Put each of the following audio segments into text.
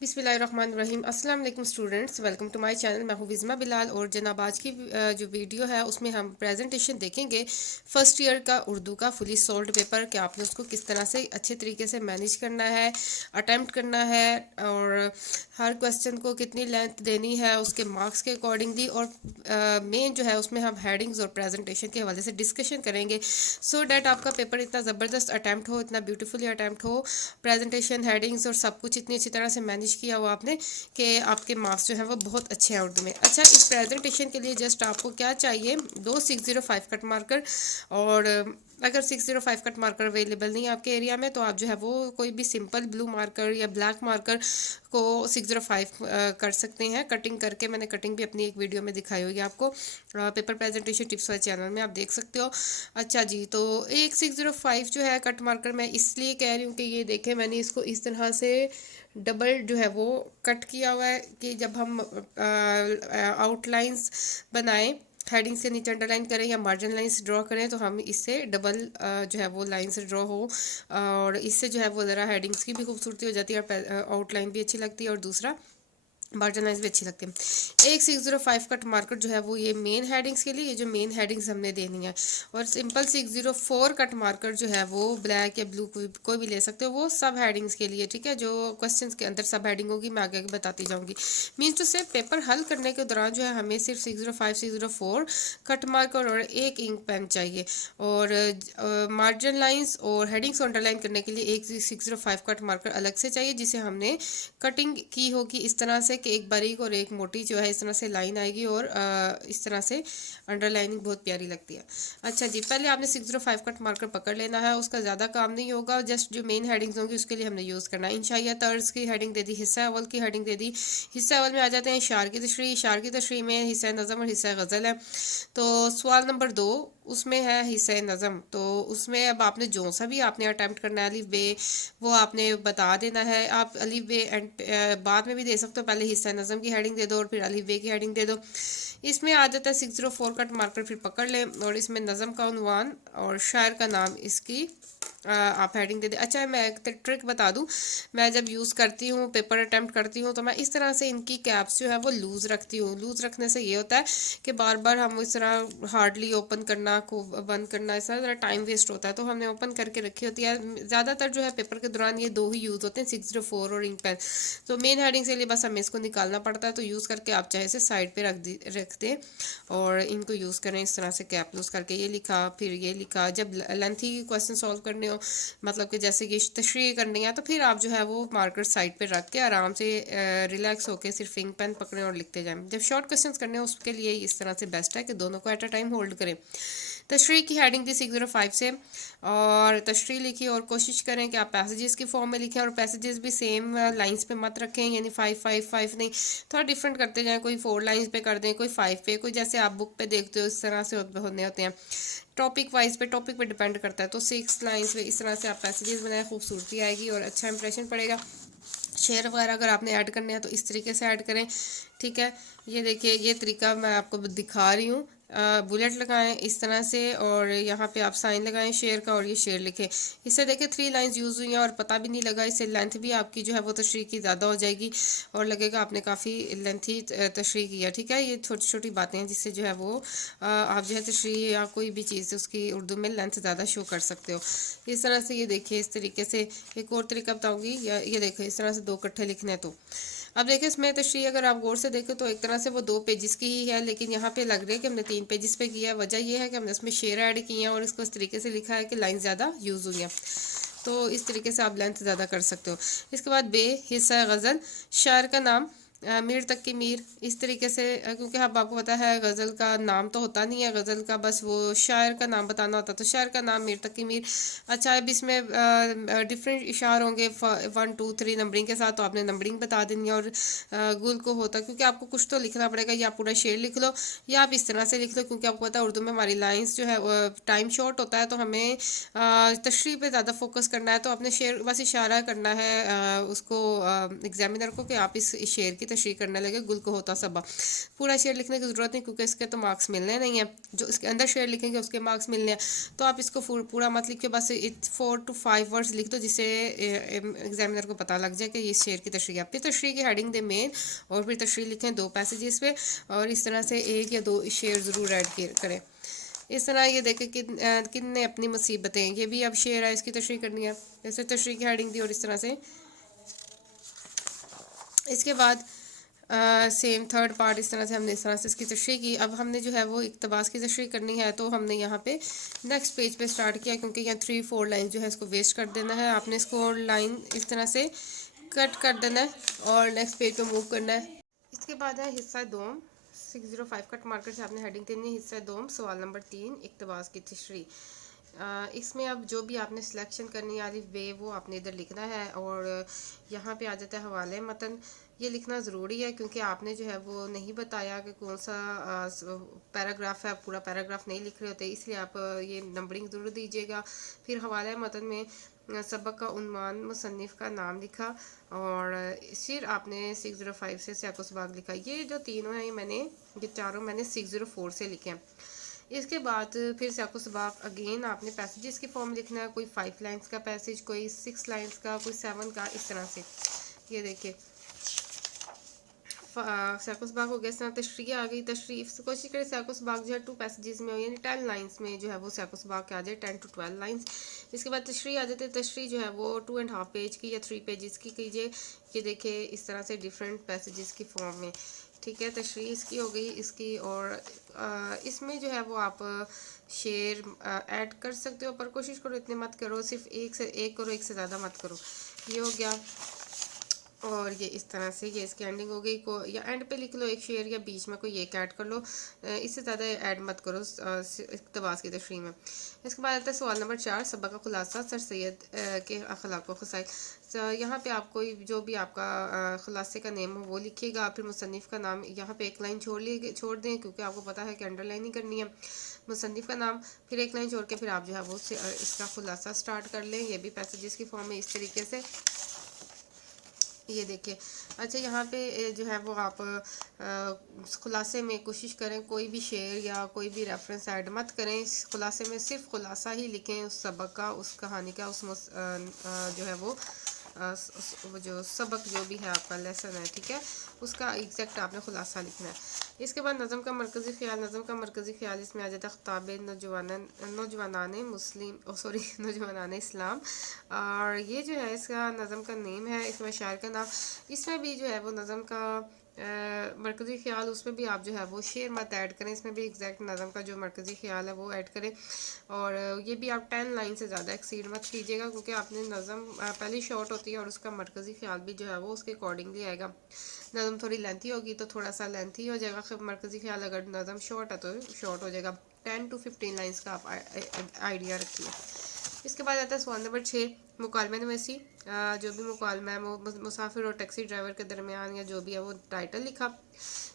बिस्मिल्लाहिर्रहमानिर्रहीम। अस्सलाम वालेकुम students, welcome to my channel. मैं हूँ विज़मा बिलाल और जनाब आज की जो वीडियो है उसमें हम प्रेजेंटेशन देखेंगे फ़र्स्ट ईयर का उर्दू का फुली सोल्ड पेपर कि आपने उसको किस तरह से अच्छे तरीके से मैनेज करना है, अटैम्प्ट करना है और हर क्वेश्चन को कितनी लेंथ देनी है उसके मार्क्स के अकॉर्डिंगली। और मेन जो है उसमें हम हेडिंग्स और प्रेजेंटेशन के हवाले से डिस्कशन करेंगे सो डैट आपका पेपर इतना ज़बरदस्त अटैम्प्ट हो, इतना ब्यूटीफुली अटैम्प्ट हो, प्रेजेंटेशन हेडिंग्स और सब कुछ इतनी अच्छी तरह से मैनेज किया हुआ आपने कि आपके मार्क्स जो है वो बहुत अच्छे हैं उर्दू में। अच्छा, इस प्रेजेंटेशन के लिए जस्ट आपको क्या चाहिए, 2 605 कट मार्कर। और अगर 605 कट मार्कर अवेलेबल नहीं है आपके एरिया में तो आप जो है वो कोई भी सिंपल ब्लू मार्कर या ब्लैक मार्कर को 605 कर सकते हैं कटिंग करके। मैंने कटिंग भी अपनी एक वीडियो में दिखाई होगी आपको, पेपर प्रेजेंटेशन टिप्स वाले चैनल में आप देख सकते हो। अच्छा जी, तो एक 605 जो है कट मार्कर मैं इसलिए कह रही हूँ कि ये देखें मैंने इसको इस तरह से डबल जो है वो कट किया हुआ है कि जब हम आउटलाइंस बनाएं, हेडिंग से नीचे अंडरलाइन करें या मार्जिन लाइंस ड्रॉ करें तो हम इससे डबल जो है वो लाइन से ड्रॉ हो, और इससे जो है वो ज़रा हेडिंग्स की भी खूबसूरती हो जाती है और आउटलाइन भी अच्छी लगती है और दूसरा मार्जिन लाइन्स भी अच्छी लगती है। एक 605 कट मार्कर जो है वो ये मेन हेडिंग्स के लिए, ये जो मेन हेडिंग्स हमने देनी है। और सिंपल 604 कट मार्कर जो है वो ब्लैक या ब्लू कोई भी ले सकते हो, वो सब हेडिंग्स के लिए, ठीक है। जो क्वेश्चंस के अंदर सब हेडिंग होगी मैं आगे आगे बताती जाऊंगी। मीन्स टू से पेपर हल करने के दौरान जो है हमें सिर्फ 605 604 कट मार्कर और एक इंक पेन चाहिए। और मार्जिन लाइन्स और हेडिंग्स अंडरलाइन करने के लिए एक 605 कट मार्कर अलग से चाहिए जिसे हमने कटिंग की होगी इस तरह से कि एक बारीक और एक मोटी जो है इस तरह से लाइन आएगी और इस तरह से अंडरलाइनिंग बहुत प्यारी लगती है। अच्छा जी, पहले आपने 605 कट मार्कर पकड़ लेना है, उसका ज़्यादा काम नहीं होगा, जस्ट जो मेन हेडिंग्स होंगी उसके लिए हमने यूज़ करना है। इंशाइया तर्ज की हेडिंग दे दी, हिस्सा अव्वल की हेडिंग दे दी। हिस्सा अव्वल में आ जाते हैं इशार की तशरीह। इशार की तशरीह में हिस्सा नज़म और हिस्सा गज़ल है। तो सवाल नंबर 2 उसमें है हिस्सा नज़म। तो उसमें अब आपने जो सा भी आपने अटैम्प्ट करना है अलिफ बे वो आपने बता देना है। आप अलिफ बे एंड बाद में भी दे सकते हो, पहले हिस्सा नज़म की हेडिंग दे दो और फिर अलिफ बे की हेडिंग दे दो। इसमें आ जाता है 604 कट मार्कर, फिर पकड़ लें और इसमें नज़म का उन्वान और शायर का नाम इसकी आप हेडिंग दे दें। अच्छा, मैं एक ट्रिक बता दूं, मैं जब यूज़ करती हूँ पेपर अटैम्प्ट करती हूँ तो मैं इस तरह से इनकी कैप्स जो है वो लूज़ रखती हूँ। लूज़ रखने से ये होता है कि बार बार हम इस तरह हार्डली ओपन करना को बंद करना इस तरह टाइम वेस्ट होता है, तो हमने ओपन करके रखी होती है। ज़्यादातर जो है पेपर के दौरान ये दो ही यूज़ होते हैं, 604 और इंक पेन। तो मेन हेडिंग से लिए बस हमें इसको निकालना पड़ता है, तो यूज़ करके आप चाहे से साइड पे रख दें और इनको यूज़ करें इस तरह से कैप लूज़ करके। ये लिखा फिर ये लिखा, जब लेंथी क्वेश्चन सॉल्व करने हो, मतलब कि जैसे कि तशरीह करनी है, तो फिर आप जो है वो मार्कर साइड पे रख के आराम से रिलैक्स होकर सिर्फ इंक पेन पकड़ें और लिखते जाएं। जब शॉर्ट क्वेश्चंस करने हो उसके लिए इस तरह से बेस्ट है कि दोनों को एट अ टाइम होल्ड करें। तशरीह की हेडिंग थी 605 से और तशरीह लिखी और कोशिश करें कि आप पैसेजेस की फॉर्म में लिखें और पैसेजेस भी सेम लाइंस पे मत रखें, यानी 5 5 5 नहीं, थोड़ा डिफरेंट करते जाएं। कोई 4 लाइंस पे कर दें, कोई 5 पे, कोई जैसे आप बुक पे देखते हो इस तरह से होने होते हैं। टॉपिक वाइज पे, टॉपिक पे डिपेंड करता है, तो 6 लाइंस पे इस तरह से आप पैसेजेस बनाए, खूबसूरती आएगी और अच्छा इंप्रेशन पड़ेगा। शेयर वगैरह अगर आपने ऐड करने हैं तो इस तरीके से ऐड करें, ठीक है। ये देखिए ये तरीका मैं आपको दिखा रही हूँ। बुलेट लगाएं इस तरह से और यहाँ पे आप साइन लगाएं शेयर का और ये शेयर लिखें। इससे देखिए 3 लाइंस यूज़ हुई हैं और पता भी नहीं लगा। इससे लेंथ भी आपकी जो है वो तशरीह की ज़्यादा हो जाएगी और लगेगा आपने काफ़ी लेंथी तशरीह किया, ठीक है। ये छोटी छोटी बातें हैं जिससे जो है वो आप जो है तशरीह या कोई भी चीज़ उसकी उर्दू में लेंथ ज़्यादा शो कर सकते हो। इस तरह से ये देखिए इस तरीके से। एक और तरीका बताऊँगी, ये देखिए इस तरह से 2 इकट्ठे लिखने हैं। तो अब देखिए इसमें तशरीह अगर आप गौर से देखें तो एक तरह से वो 2 पेजेस की ही है, लेकिन यहाँ पे लग रहा है कि हमने 3 पेजेस पे किया है। वजह ये है कि हमने इसमें शेयर ऐड किए हैं और इसको इस तरीके से लिखा है कि लाइन ज़्यादा यूज़ हुई है, तो इस तरीके से आप लेंथ ज़्यादा कर सकते हो। इसके बाद बे हिस्सा गज़ल, शायर का नाम मीर तक की मीर, इस तरीके से क्योंकि अब आपको पता है गज़ल का नाम तो होता नहीं है, गज़ल का बस वो शायर का नाम बताना होता, तो शायर का नाम मीर तक की मीर। अच्छा, अब इसमें डिफरेंट इशार होंगे 1 2 3 नंबरिंग के साथ, तो आपने नंबरिंग बता देनी है। और गुल को होता क्योंकि आपको कुछ तो लिखना पड़ेगा, या पूरा शेर लिख लो या आप इस तरह से लिख लो, क्योंकि आपको पता है उर्दू में हमारी लाइन्स जो है टाइम शॉर्ट होता है, तो हमें तशरीह पे ज़्यादा फोकस करना है। तो अपने शेर बस इशारा करना है उसको एग्जामिनर को कि आप इस शेर की तशरीह करने लगे, गुल को होता सबा। पूरा शेर लिखने की ज़रूरत नहीं क्योंकि इसके तो मार्क्स मिलने नहीं है, जो इसके अंदर शेर लिखेंगे उसके मार्क्स मिलने हैं। तो आप इसको पूरा मत लिखिए, बस 4 to 5 वर्ड्स लिख दो जिससे एग्जामिनर को पता लग जाए कि ये शेर की तशरीह है। फिर तशरीह की हेडिंग दे मेन, और फिर तशरीह लिखें 2 पैसेजेस पे, और इस तरह से 1 या 2 शेर ज़रूर ऐड करें। इस तरह ये देखें कि कितने अपनी मुसीबतें, ये भी अब शेर है, इसकी तशरीह करनी है, जैसे तशरीह की हेडिंग दी और इस तरह से। इसके बाद सेम थर्ड पार्ट इस तरह से हमने इस तरह से इसकी तशरीह की। अब हमने जो है वो इक़्तिबास की तशरीह करनी है, तो हमने यहाँ पे नेक्स्ट पेज पे स्टार्ट किया क्योंकि यहाँ 3-4 लाइन जो है इसको वेस्ट कर देना है। आपने इसको लाइन इस तरह से कट कर देना है और नेक्स्ट पेज पे मूव करना है। इसके बाद है हिस्सा दोम, 605 कट मार्कर से आपने हेडिंग देनी है, हिस्सा दोम सवाल नंबर 3 इक़्तिबास की तशरीह। इसमें अब जो भी आपने सिलेक्शन करनी है अलिफ बे वो आपने इधर लिखना है, और यहाँ पे आ जाता है हवाले मतन। ये लिखना ज़रूरी है क्योंकि आपने जो है वो नहीं बताया कि कौन सा पैराग्राफ है, पूरा पैराग्राफ नहीं लिख रहे होते, इसलिए आप ये नंबरिंग ज़रूर दीजिएगा। फिर हवाले मतन में सबक का उन्वान, मुसन्निफ़ का नाम लिखा, और फिर आपने 605 से स्याक़-उ-सबाक़ लिखा। ये जो तीनों हैं ये चारों मैंने 604 से लिखे हैं। इसके बाद फिर स्याक़-उ-सबाक़ अगेन आपने पैसेजेस की फॉर्म लिखना है, कोई 5 लाइन्स का पैसेज, कोई 6 लाइन्स का, कोई 7 का, इस तरह से। ये देखिए स्याक़-उ-सबाक़ हो गया। इस तरह तशरीह आ गई, तशरीह कोशिश करें स्याक़-उ-सबाक़ जो है 2 पैसेजेस में हो, यानी 10 लाइन्स में जो है वो स्याक़-उ-सबाक़ आ जाए, 10 to 12 लाइन्स। इसके बाद तशरीह आ जाती है, तशरीह जो है वो 2.5 पेज की या 3 पेजेस की कीजिए। ये देखिए इस तरह से डिफरेंट पैसेजेस की फॉर्म में, ठीक है। तशरीह इसकी हो गई इसकी, और इसमें जो है वो आप शेर ऐड कर सकते हो, पर कोशिश करो इतने मत करो, सिर्फ एक करो, एक से ज़्यादा मत करो। ये हो गया, और ये इस तरह से ये इसकी एंडिंग हो गई। को या एंड पे लिख लो एक शेर, या बीच में कोई एक ऐड कर लो, इससे ज़्यादा ऐड मत करो इक़्तिबास की तशरीह में। इसके बाद आता है सवाल नंबर 4 सबक का खुलासा, सर सैयद के अखलाक व खसाइल। यहाँ पे आपको जो भी आपका खुलासे का नेम हो वो लिखिएगा, फिर मुसन्निफ़ का नाम यहाँ पे एक लाइन छोड़ दें क्योंकि आपको पता है कि अंडरलाइन ही करनी है। मुसन्निफ़ का नाम, फिर एक लाइन छोड़ के फिर आप जो है वो इसका खुलासा स्टार्ट कर लें। ये भी पैसेजेस की फॉर्म में इस तरीके से। ये देखिए, अच्छा यहाँ पे जो है वो आप खुलासे में कोशिश करें कोई भी शेर या कोई भी रेफरेंस ऐड मत करें। इस खुलासे में सिर्फ खुलासा ही लिखें उस सबक का, उस कहानी का, जो है वो जो सबक जो भी है आपका लेसन है, ठीक है, उसका एग्जैक्ट आपने खुलासा लिखना है। इसके बाद नज़म का मरकज़ी ख्याल, नज़म का मरकज़ी ख्याल इसमें आ जाता है ख़िताब नौजवानान मुस्लिम सॉरी नौजवानान इस्लाम, और ये जो है इसका नज़म का नेम है, इसमें शायर का नाम। इसमें भी जो है वो नज़म का मरकज़ी ख्याल, उसमें भी आप जो है वो शेर मत ऐड करें, इसमें भी एग्जैक्ट नज़म का जो मरकज़ी ख्याल है वो ऐड करें। और ये भी आप 10 लाइन से ज़्यादा एक्सीड मत कीजिएगा क्योंकि आपने नज़म पहले शॉर्ट होती है और उसका मरकज़ी ख्याल भी जो है वो उसके अकॉर्डिंगली आएगा। नज़म थोड़ी लेंथी होगी तो थोड़ा सा लेंथी हो जाएगा मरकज़ी ख्याल, अगर नज़म शॉर्ट है तो शॉर्ट हो जाएगा। 10 to 15 लाइन्स का आप आइडिया रखिए। इसके बाद आता है सवाल नंबर 6 मुकालमा नवीसी। जो भी मुकालमा है मुसाफिर और टैक्सी ड्राइवर के दरमियान या जो भी है वो टाइटल लिखा।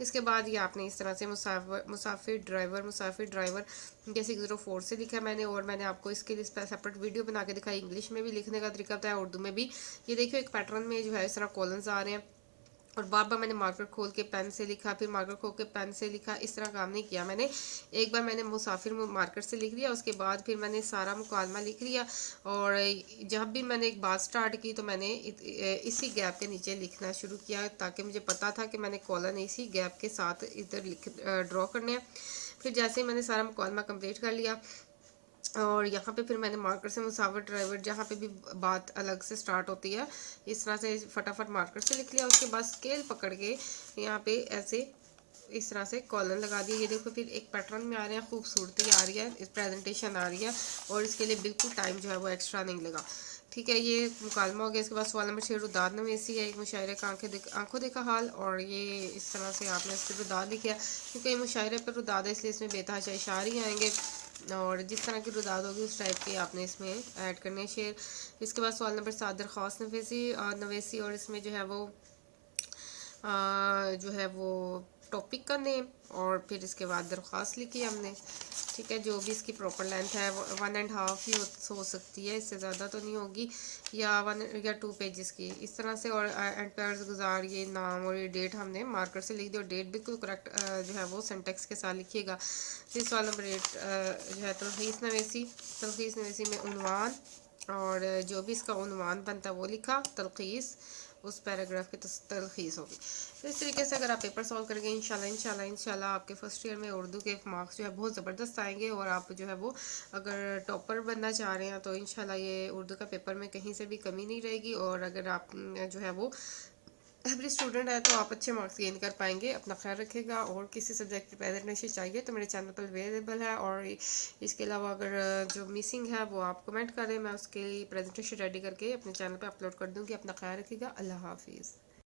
इसके बाद ये आपने इस तरह से मुसाफिर ड्राइवर ये 604 से लिखा मैंने, और मैंने आपको इसके लिए सेपरेट वीडियो बना के दिखाई, इंग्लिश में भी लिखने का तरीका बताया, उर्दू में भी। ये देखिए एक पैटर्न में जो है इस तरह कॉलम्स आ रहे हैं, और बार बार मैंने मार्कर खोल के पेन से लिखा, फिर मार्कर खोल के पेन से लिखा, इस तरह काम नहीं किया मैंने। एक बार मैंने मुसाफिर मार्कर से लिख लिया, उसके बाद फिर मैंने सारा मुकालमा लिख लिया, और जब भी मैंने एक बात स्टार्ट की तो मैंने इसी गैप के नीचे लिखना शुरू किया, ताकि मुझे पता था कि मैंने कॉलन इसी गैप के साथ इधर ड्रॉ करने हैं। फिर जैसे ही मैंने सारा मुकालमा कंप्लीट कर लिया, और यहाँ पे फिर मैंने मार्कर से मुसाफिर ड्राइवर जहाँ पे भी बात अलग से स्टार्ट होती है इस तरह से फटाफट मार्कर से लिख लिया। उसके बाद स्केल पकड़ के यहाँ पे ऐसे इस तरह से कॉलन लगा दिया। ये देखो फिर एक पैटर्न में आ रहे हैं, खूबसूरती आ रही है, इस प्रेजेंटेशन आ रही है, और इसके लिए बिल्कुल टाइम जो है वो एक्स्ट्रा नहीं लगा, ठीक है। ये मुकालमा हो गया। इसके बाद सवाल नंबर 6 रुदाद नवीसी है, एक मुशायरे का आंखों देखा हाल, और ये इस तरह से आपने इस पर रुदाद लिखा है क्योंकि ये मुशायरे पर रुदाद है इसलिए इसमें बेतहाशा इशारे ही आएंगे, और जिस तरह की रुदाद होगी उस टाइप की आपने इसमें ऐड करने हैं शेर। इसके बाद सवाल नंबर 7 दरख्वास्त नवीसी, और इसमें जो है वो टॉपिक का नेम और फिर इसके बाद दरख्वास्त लिखी हमने। ठीक है, जो भी इसकी प्रॉपर लेंथ है 1.5 ही हो सकती है, इससे ज़्यादा तो नहीं होगी, या 1 या 2 पेजेस की इस तरह से। और एंड पे अर्ज़गुज़ार ये नाम और ये डेट हमने मार्कर से लिख दी, और डेट बिल्कुल करेक्ट जो है वो सिंटेक्स के साथ लिखिएगा। फिर सवाल नंबर 8 जो है तलखीस नवीसी में उन्वान, और जो भी इसका उन्वान बनता वो लिखा, तलखीस उस पैराग्राफ की तलखीस होगी। तो इस तरीके से अगर आप पेपर सॉल्व करेंगे इंशाल्लाह आपके फर्स्ट ईयर में उर्दू के मार्क्स जो है बहुत ज़बरदस्त आएंगे, और आप जो है वो अगर टॉपर बनना चाह रहे हैं तो इंशाल्लाह ये उर्दू का पेपर में कहीं से भी कमी नहीं रहेगी। और अगर आप जो है वो एवरेज स्टूडेंट है तो आप अच्छे मार्क्स गेन कर पाएंगे। अपना ख्याल रखिएगा, और किसी सब्जेक्ट की प्रेजेंटेशन चाहिए तो मेरे चैनल पर अवेलेबल है। और इसके अलावा अगर जो मिसिंग है वो आप कमेंट करें, मैं उसके लिए प्रेजेंटेशन रेडी करके अपने चैनल पर अपलोड कर दूँगी। अपना ख्याल रखिएगा। अल्लाह हाफिज़।